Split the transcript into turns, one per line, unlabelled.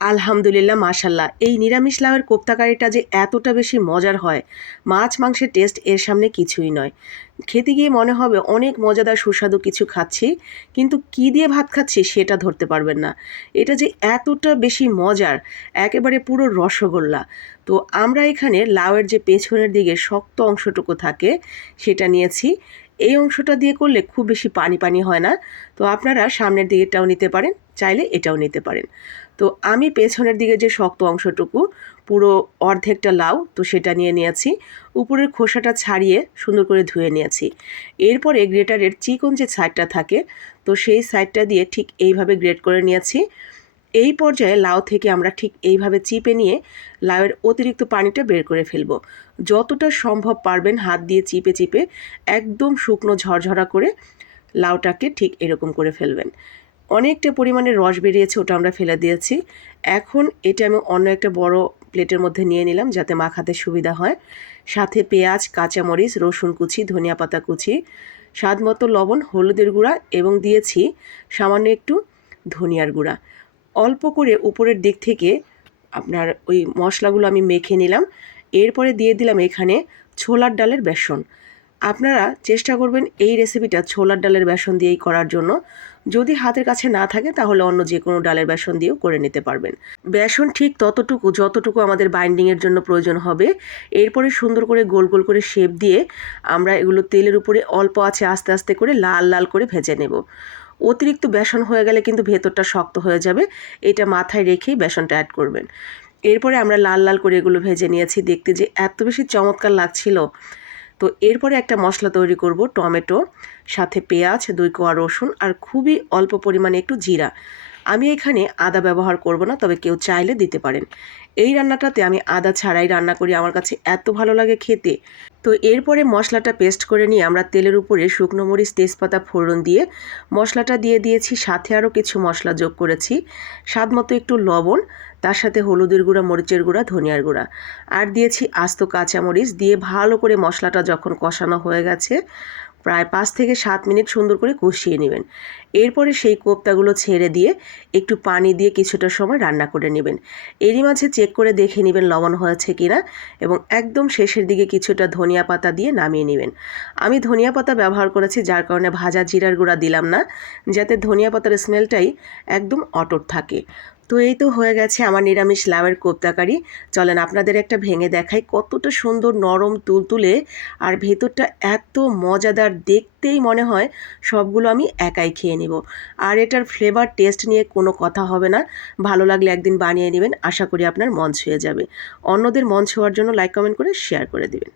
আলহামদুলিল্লাহ, মাশাল্লাহ। এই নিরামিষ লাউয়ের কোপ্তাকারিটা যে এতটা বেশি মজার হয়, মাছ মাংসের টেস্ট এর সামনে কিছুই নয়। খেতে গিয়ে মনে হবে অনেক মজাদার সুস্বাদু কিছু খাচ্ছি, কিন্তু কি দিয়ে ভাত খাচ্ছি সেটা ধরতে পারবেন না। এটা যে এতটা বেশি মজার, একেবারে পুরো রসগোল্লা। তো আমরা এখানে লাউয়ের যে পেছনের দিকে শক্ত অংশটুকু থাকে, সেটা নিয়েছি। এই অংশটা দিয়ে করলে খুব বেশি পানি পানি হয় না। তো আপনারা সামনের দিকেটাও নিতে পারেন, চাইলে এটাও নিতে পারেন। তো আমি পেছনের দিকে যে শক্ত অংশটুকু, পুরো অর্ধেকটা লাউ, তো সেটা নিয়ে নিয়েছি। উপরের খোসাটা ছাড়িয়ে সুন্দর করে ধুয়ে নিয়েছি। এরপরে গ্রেটারের চিকন যে সাইডটা থাকে, তো সেই সাইডটা দিয়ে ঠিক এইভাবে গ্রেট করে নিয়েছি। এই পর্যায়ে লাউ থেকে আমরা ঠিক এইভাবে চিপে নিয়ে লাউয়ের অতিরিক্ত পানিটা বের করে ফেলব। যতটা সম্ভব পারবেন হাত দিয়ে চিপে চিপে একদম শুকনো ঝরঝরা করে লাউটাকে ঠিক এরকম করে ফেলবেন। অনেকটা পরিমাণে রস বেরিয়েছে, ওটা আমরা ফেলে দিয়েছি। এখন এটা আমি অন্য একটা বড় প্লেটের মধ্যে নিয়ে নিলাম যাতে মাখাতে সুবিধা হয়। সাথে পেঁয়াজ, কাঁচামরিচ, রসুন কুচি, ধনিয়া পাতা কুচি স্বাদ মতো লবণ, হলুদের গুঁড়া এবং দিয়েছি সামান্য একটু ধনিয়ার গুঁড়া। অল্প করে উপরের দিক থেকে আপনার ওই মশলাগুলো আমি মেখে নিলাম। এরপরে দিয়ে দিলাম এখানে ছোলার ডালের বেসন। আপনারা চেষ্টা করবেন এই রেসিপিটা ছোলার ডালের বেসন দিয়েই করার জন্য। যদি হাতের কাছে না থাকে, তাহলে অন্য যে কোনো ডালের বেসন দিয়েও করে নিতে পারবেন। বেসন ঠিক ততটুকু, যতটুকু আমাদের বাইন্ডিংয়ের জন্য প্রয়োজন হবে। এরপরে সুন্দর করে গোল গোল করে শেপ দিয়ে আমরা এগুলো তেলের উপরে অল্প আছে আস্তে আস্তে করে লাল লাল করে ভেজে নেব। অতিরিক্ত বেসন হয়ে গেলে কিন্তু ভেতরটা শক্ত হয়ে যাবে। এটা মাথায় রেখেই বেসনটা অ্যাড করবেন। এরপরে আমরা লাল লাল করে এগুলো ভেজে নিয়েছি। দেখতে যে এত বেশি চমৎকার লাগছিল। তো এরপরে একটা মশলা তৈরি করব, টমেটো, সাথে পেঁয়াজ, দুই, কোয়া, রসুন আর খুবই অল্প পরিমাণে একটু জিরা। আমি এখানে আদা ব্যবহার করব না, তবে কেউ চাইলে দিতে পারেন। এই রান্নাটাতে আমি আদা ছাড়াই রান্না করি। আমার কাছে এত ভালো লাগে খেতে। তো এরপরে মশলাটা পেস্ট করে নিয়ে আমরা তেলের উপরে শুকনো মরিচ, তেজপাতা, ফোড়ন দিয়ে মশলাটা দিয়ে দিয়েছি, সাথে আরও কিছু মশলা যোগ করেছি। স্বাদ মতো একটু লবণ, তার সাথে হলুদের গুঁড়া, মরিচের গুঁড়া, ধনিয়ার গুঁড়া। আর দিয়েছি আস্ত কাঁচামরিচ দিয়ে ভালো করে মশলাটা যখন কষানো হয়ে গেছে প্রায় পাঁচ থেকে সাত মিনিট সুন্দর করে কষিয়ে নেবেন। এরপরে সেই কোপ্তাগুলো ছেড়ে দিয়ে একটু পানি দিয়ে কিছুটা সময় রান্না করে নেবেন। এরই মাঝে চেক করে দেখে নেবেন লবণ হয়েছে কিনা এবং একদম শেষের দিকে কিছুটা ধনিয়া পাতা দিয়ে নামিয়ে নেবেন। আমি ধনিয়া পাতা ব্যবহার করেছি, যার কারণে ভাজা জিরার গুঁড়া দিলাম না, যাতে ধনিয়া পাতার স্মেলটাই একদম অটট থাকে। তো এই তো হয়ে গেছে আমার নিরামিষ লাউয়ের কোপ্তাকারি। চলেন আপনাদের একটা ভেঙে দেখাই কতটা সুন্দর নরম তুলতুলে আর ভেতরটা এত মজাদার দেখতেই মনে হয় সবগুলো আমি একাই খেয়ে নেব। আর এটার ফ্লেভার টেস্ট নিয়ে কোনো কথা হবে না। ভালো লাগলে একদিন বানিয়ে নেবেন। আশা করি আপনার মন ছুঁয়ে যাবে। অন্যদের মন ছোঁয়ার জন্য লাইক কমেন্ট করে শেয়ার করে দেবেন।